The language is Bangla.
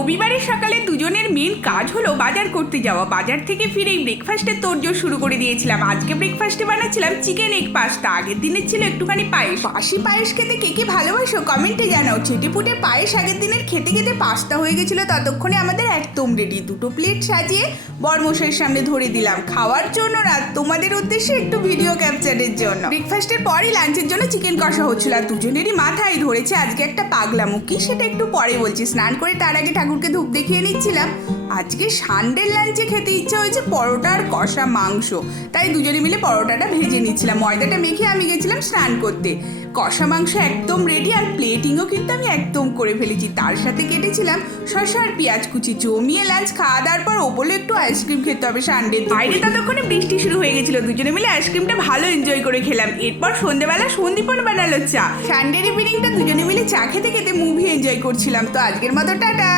রবিবারের সকালে দুজনের মেন কাজ হলো বাজার করতে যাওয়া। বাজার থেকে ফিরেই ব্রেকফাস্টের তোড়জোড় শুরু করে দিয়েছিলাম। আজকে ব্রেকফাস্টে বানাচ্ছিলাম চিকেন এগ পাস্তা। আগের দিনের ছিল একটুখানি পায়েস। বাসি পায়েস খেতে কে কে ভালোবাসো কমেন্টে জানাও। চেটেপুটে পায়েস আগের দিনের খেতে খেতে পাস্তা হয়ে গেছিলো, ততক্ষণে আমাদের একদম রেডি। দুটো প্লেট সাজিয়ে বরমশাইয়ের সামনে ধরে দিলাম খাওয়ার জন্য না, তোমাদের উদ্দেশ্যে একটু ভিডিও ক্যাপচারের জন্য। ব্রেকফাস্টের পরই লাঞ্চের জন্য চিকেন কষা হচ্ছিল, আর দুজনেরই মাথায় ধরেছে আজকে একটা পাগলামো। কি সেটা একটু পরে বলছি। স্নান করে তার আগে ঠাকুরকে ধূপ দেখিয়ে নিচ্ছিলাম। আজকে সানডের লাঞ্চে খেতে ইচ্ছা হয়েছে পরোটা আর কষা মাংস, তাই দুজনে মিলে পরোটাটা ভেজে নিচ্ছিলাম। ময়দাটা মেখে আমি গেছিলাম স্নান করতে। কষা মাংস একদম রেডি, আর প্লেটিংও কিন্তু আমি একদম করে ফেলেছি। তার সাথে কেটেছিলাম শসা আর পেঁয়াজ কুচি। জমিয়ে লাঞ্চ খাওয়া দাওয়ার পর ওপরে একটু আইসক্রিম খেতে হবে সানডে। বাইরে ততক্ষণে বৃষ্টি শুরু হয়ে গেছিল, দুজনে মিলে আইসক্রিমটা ভালো এনজয় করে খেলাম। এরপর সন্ধ্যেবেলা সন্দীপন বানালো চা। সানডের ইভিনিংটা দুজনে মিলে চা খেতে খেতে মুভি এনজয় করছিলাম। তো আজকের মতো টাটা।